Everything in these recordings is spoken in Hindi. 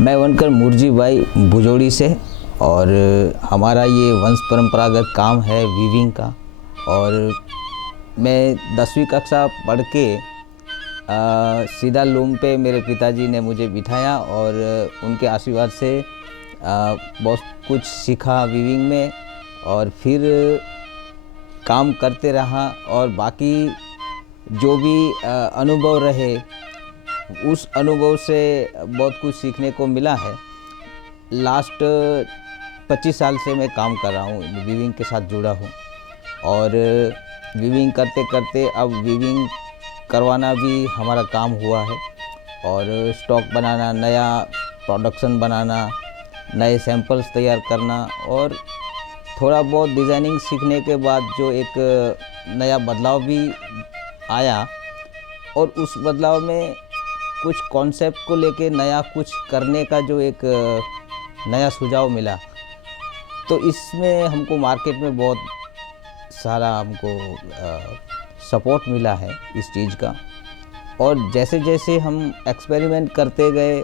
मैं बनकर मुर्जी भाई भुजोड़ी से और हमारा ये वंश परंपरागत काम है वीविंग का। और मैं 10वीं कक्षा पढ़ के सीधा लूम पे मेरे पिताजी ने मुझे बिठाया और उनके आशीर्वाद से बहुत कुछ सीखा वीविंग में और फिर काम करते रहा। और बाकी जो भी अनुभव रहे उस अनुभव से बहुत कुछ सीखने को मिला है। लास्ट 25 साल से मैं काम कर रहा हूँ, वीविंग के साथ जुड़ा हूँ और वीविंग करते करते अब वीविंग करवाना भी हमारा काम हुआ है। और स्टॉक बनाना, नया प्रोडक्शन बनाना, नए सैंपल्स तैयार करना और थोड़ा बहुत डिज़ाइनिंग सीखने के बाद जो एक नया बदलाव भी आया और उस बदलाव में कुछ कॉन्सेप्ट को लेके नया कुछ करने का जो एक नया सुझाव मिला, तो इसमें हमको मार्केट में बहुत सारा सपोर्ट मिला है इस चीज़ का। और जैसे जैसे हम एक्सपेरिमेंट करते गए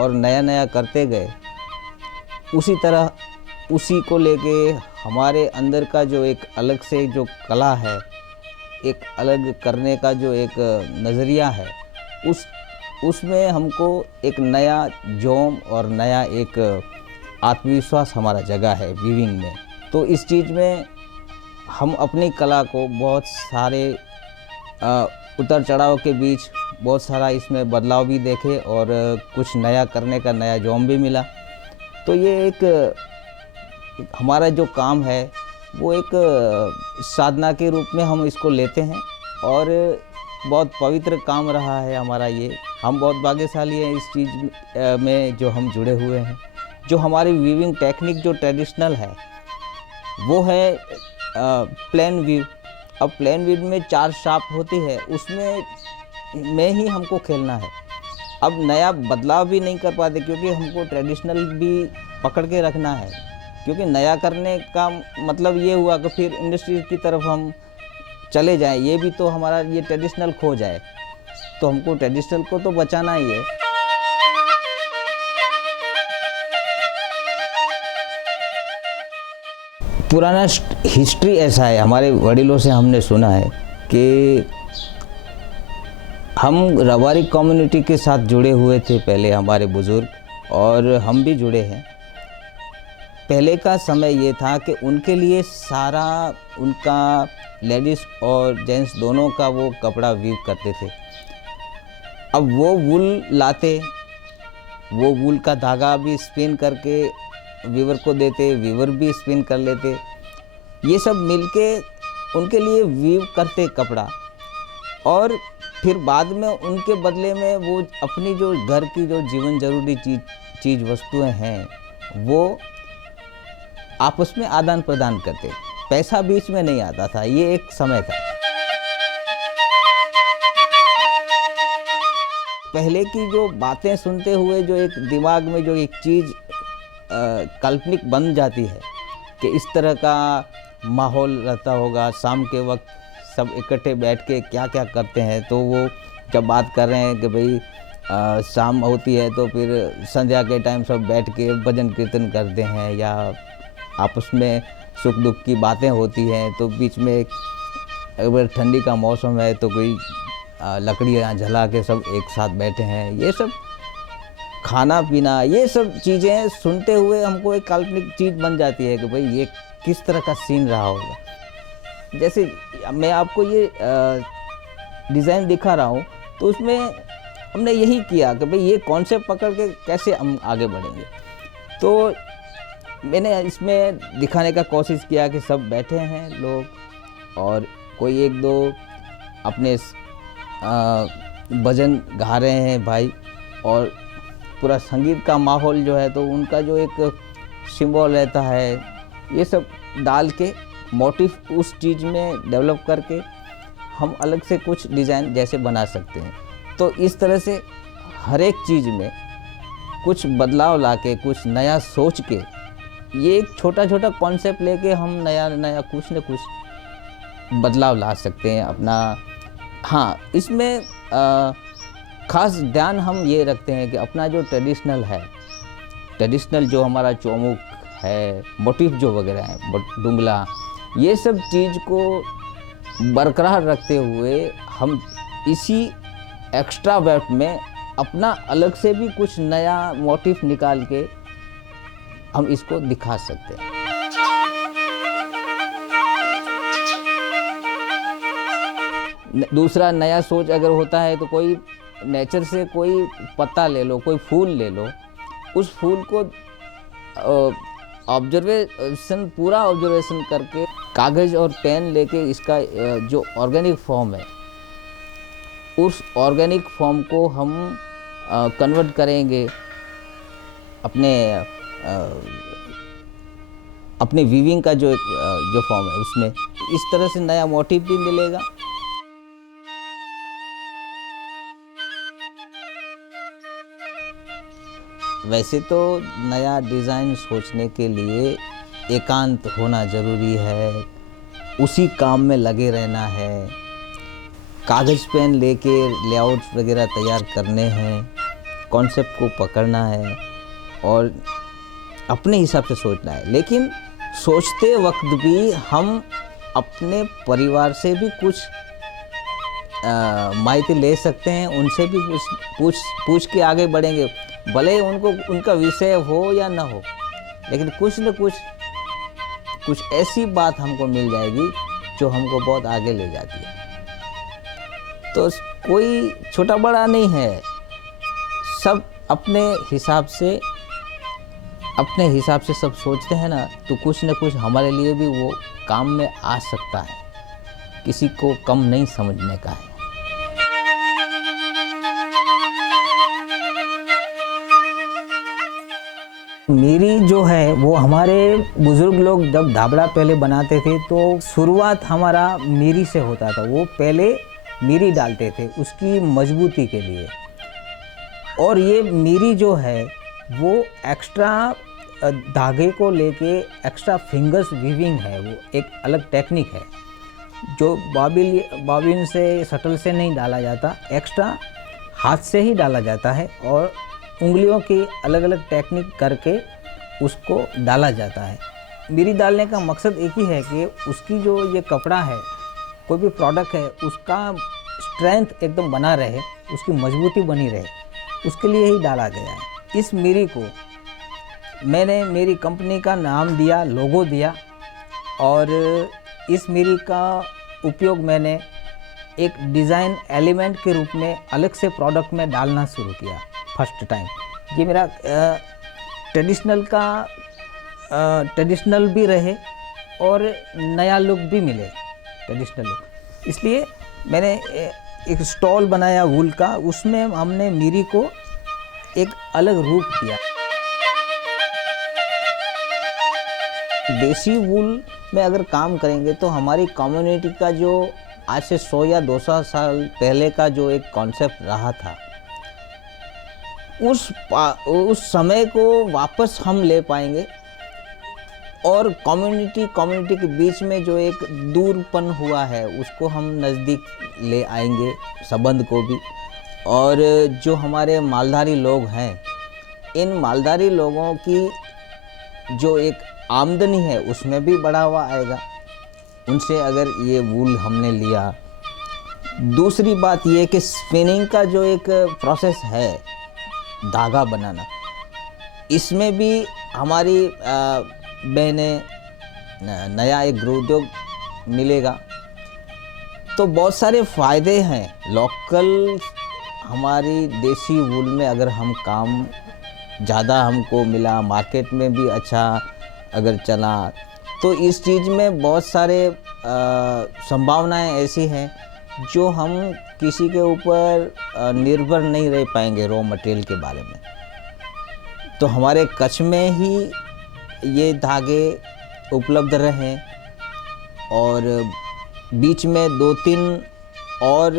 और नया नया करते गए, उसी तरह उसी को लेके हमारे अंदर का जो एक अलग से जो कला है, एक अलग करने का जो एक नज़रिया है, उसमें हमको एक नया जोम और नया एक आत्मविश्वास हमारा जगह है वीविंग में। तो इस चीज़ में हम अपनी कला को बहुत सारे उतार चढ़ाव के बीच बहुत सारा इसमें बदलाव भी देखे और कुछ नया करने का नया जोम भी मिला। तो ये एक हमारा जो काम है वो एक साधना के रूप में हम इसको लेते हैं और बहुत पवित्र काम रहा है हमारा ये। हम बहुत भाग्यशाली हैं इस चीज़ में जो हम जुड़े हुए हैं। जो हमारी वीविंग टेक्निक जो ट्रेडिशनल है वो है प्लेन वीव। अब प्लेन वीव में 4 शाप होती है, उसमें में ही हमको खेलना है। अब नया बदलाव भी नहीं कर पाते क्योंकि हमको ट्रेडिशनल भी पकड़ के रखना है। क्योंकि नया करने का मतलब ये हुआ कि फिर इंडस्ट्री की तरफ हम चले जाएं, ये भी तो हमारा ये ट्रेडिशनल खो जाए। तो हमको ट्रेडिशनल को तो बचाना ही है। पुराना हिस्ट्री ऐसा है, हमारे वडीलों से हमने सुना है कि हम रबारी कम्युनिटी के साथ जुड़े हुए थे पहले हमारे बुज़ुर्ग, और हम भी जुड़े हैं। पहले का समय ये था कि उनके लिए सारा उनका लेडीज़ और जेंट्स दोनों का वो कपड़ा वीव करते थे। अब वो वूल लाते, वो वूल का धागा भी स्पिन करके वीवर को देते, वीवर भी स्पिन कर लेते। ये सब मिलके उनके लिए वीव करते कपड़ा, और फिर बाद में उनके बदले में वो अपनी जो घर की जो जीवन जरूरी चीज़ वस्तुएं हैं वो आपस में आदान प्रदान करते। पैसा बीच में नहीं आता था, ये एक समय था। पहले की जो बातें सुनते हुए जो एक दिमाग में जो एक चीज़ काल्पनिक बन जाती है कि इस तरह का माहौल रहता होगा, शाम के वक्त सब इकट्ठे बैठ के क्या क्या करते हैं। तो वो जब बात कर रहे हैं कि भाई शाम होती है तो फिर संध्या के टाइम सब बैठ के भजन कीर्तन करते हैं या आपस में सुख दुख की बातें होती हैं। तो बीच में अगर ठंडी का मौसम है तो कोई लकड़ियाँ जला के सब एक साथ बैठे हैं। ये सब खाना पीना, ये सब चीज़ें सुनते हुए हमको एक काल्पनिक चीज़ बन जाती है कि भाई ये किस तरह का सीन रहा होगा। जैसे मैं आपको ये डिज़ाइन दिखा रहा हूँ, तो उसमें हमने यही किया कि भाई ये कॉन्सेप्ट पकड़ के कैसे हम आगे बढ़ेंगे। तो मैंने इसमें दिखाने का कोशिश किया कि सब बैठे हैं लोग और कोई एक दो अपने भजन गा रहे हैं भाई, और पूरा संगीत का माहौल जो है तो उनका जो एक सिंबल रहता है, ये सब डाल के मोटिव उस चीज़ में डेवलप करके हम अलग से कुछ डिज़ाइन जैसे बना सकते हैं। तो इस तरह से हर एक चीज़ में कुछ बदलाव लाके, कुछ नया सोच के, ये एक छोटा छोटा कॉन्सेप्ट लेके हम नया नया कुछ न कुछ बदलाव ला सकते हैं अपना। हाँ, इसमें ख़ास ध्यान हम ये रखते हैं कि अपना जो ट्रेडिशनल है ट्रेडिशनल जो हमारा चौमुख है, मोटिफ जो वगैरह है, डुंगला, ये सब चीज़ को बरकरार रखते हुए हम इसी एक्स्ट्रा वेट में अपना अलग से भी कुछ नया मोटिफ निकाल के हम इसको दिखा सकते हैं। दूसरा नया सोच अगर होता है तो कोई नेचर से कोई पत्ता ले लो, कोई फूल ले लो, उस फूल को पूरा ऑब्जर्वेशन करके कागज़ और पेन लेके इसका जो ऑर्गेनिक फॉर्म है, उस ऑर्गेनिक फॉर्म को हम कन्वर्ट करेंगे अपने वीविंग का जो फॉर्म है उसमें, इस तरह से नया मोटिव भी मिलेगा। वैसे तो नया डिज़ाइन सोचने के लिए एकांत होना ज़रूरी है, उसी काम में लगे रहना है, कागज़ पेन लेके लेआउट वगैरह तैयार करने हैं, कॉन्सेप्ट को पकड़ना है और अपने हिसाब से सोचना है। लेकिन सोचते वक्त भी हम अपने परिवार से भी कुछ माहिती ले सकते हैं, उनसे भी पूछ के आगे बढ़ेंगे, भले उनको उनका विषय हो या ना हो, लेकिन कुछ न कुछ ऐसी बात हमको मिल जाएगी जो हमको बहुत आगे ले जाती है। तो कोई छोटा बड़ा नहीं है, सब अपने हिसाब से सब सोचते हैं ना, तो कुछ न कुछ हमारे लिए भी वो काम में आ सकता है, किसी को कम नहीं समझने का है। मीरी जो है वो हमारे बुज़ुर्ग लोग जब ढाबड़ा पहले बनाते थे तो शुरुआत हमारा मीरी से होता था। वो पहले मीरी डालते थे उसकी मजबूती के लिए, और ये मीरी जो है वो एक्स्ट्रा धागे को लेके एक्स्ट्रा फिंगर्स वीविंग है, वो एक अलग टेक्निक है जो बॉबिन से शटल से नहीं डाला जाता, एक्स्ट्रा हाथ से ही डाला जाता है और उंगलियों की अलग अलग टेक्निक करके उसको डाला जाता है। मीरी डालने का मकसद एक ही है कि उसकी जो ये कपड़ा है, कोई भी प्रोडक्ट है, उसका स्ट्रेंथ एकदम बना रहे, उसकी मजबूती बनी रहे, उसके लिए ही डाला गया है। इस मीरी को मैंने मेरी कंपनी का नाम दिया, लोगो दिया, और इस मीरी का उपयोग मैंने एक डिज़ाइन एलिमेंट के रूप में अलग से प्रोडक्ट में डालना शुरू किया फर्स्ट टाइम। ये मेरा ट्रेडिशनल भी रहे और नया लुक भी मिले, ट्रेडिशनल लुक। इसलिए मैंने एक स्टॉल बनाया वूल का, उसमें हमने मीरी को एक अलग रूप दिया। देसी वूल में अगर काम करेंगे तो हमारी कम्युनिटी का जो आज से 100 या 200 साल पहले का जो एक कॉन्सेप्ट रहा था, उस समय को वापस हम ले पाएंगे, और कम्युनिटी के बीच में जो एक दूरपन हुआ है उसको हम नज़दीक ले आएंगे, संबंध को भी। और जो हमारे मालधारी लोग हैं, इन मालधारी लोगों की जो एक आमदनी है उसमें भी बढ़ावा आएगा उनसे अगर ये वूल हमने लिया। दूसरी बात ये कि स्पिनिंग का जो एक प्रोसेस है, धागा बनाना, इसमें भी हमारी बहनें नया एक गृह उद्योग मिलेगा। तो बहुत सारे फ़ायदे हैं लोकल हमारी देसी वूल में। अगर हम काम ज़्यादा हमको मिला, मार्केट में भी अच्छा अगर चला, तो इस चीज़ में बहुत सारे संभावनाएं ऐसी हैं जो हम किसी के ऊपर निर्भर नहीं रह पाएंगे रॉ मटेरियल के बारे में। तो हमारे कच्छ में ही ये धागे उपलब्ध रहें, और बीच में 2-3 और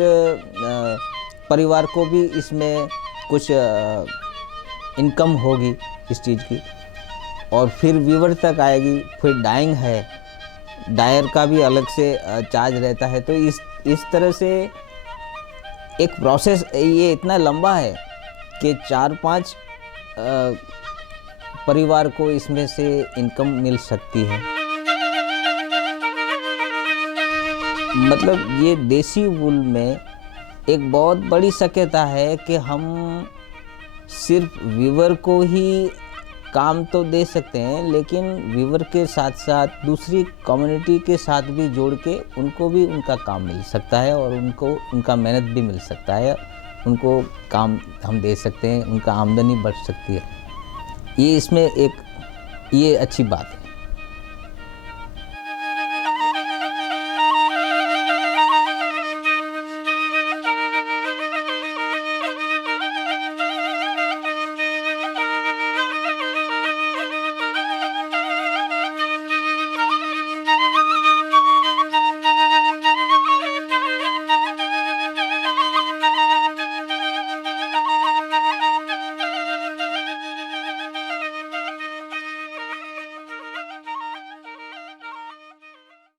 परिवार को भी इसमें कुछ इनकम होगी इस चीज़ की, और फिर वीवर तक आएगी। फिर डाइंग है, डायर का भी अलग से चार्ज रहता है। तो इस तरह से एक प्रोसेस ये इतना लंबा है कि परिवार को इसमें से इनकम मिल सकती है। मतलब ये देसी वूल में एक बहुत बड़ी शक्यता है कि हम सिर्फ वीवर को ही काम तो दे सकते हैं, लेकिन वीवर के साथ साथ दूसरी कम्युनिटी के साथ भी जोड़ के उनको भी उनका काम मिल सकता है और उनको उनका मेहनत भी मिल सकता है, उनको काम हम दे सकते हैं, उनका आमदनी बढ़ सकती है। ये इसमें एक ये अच्छी बात है।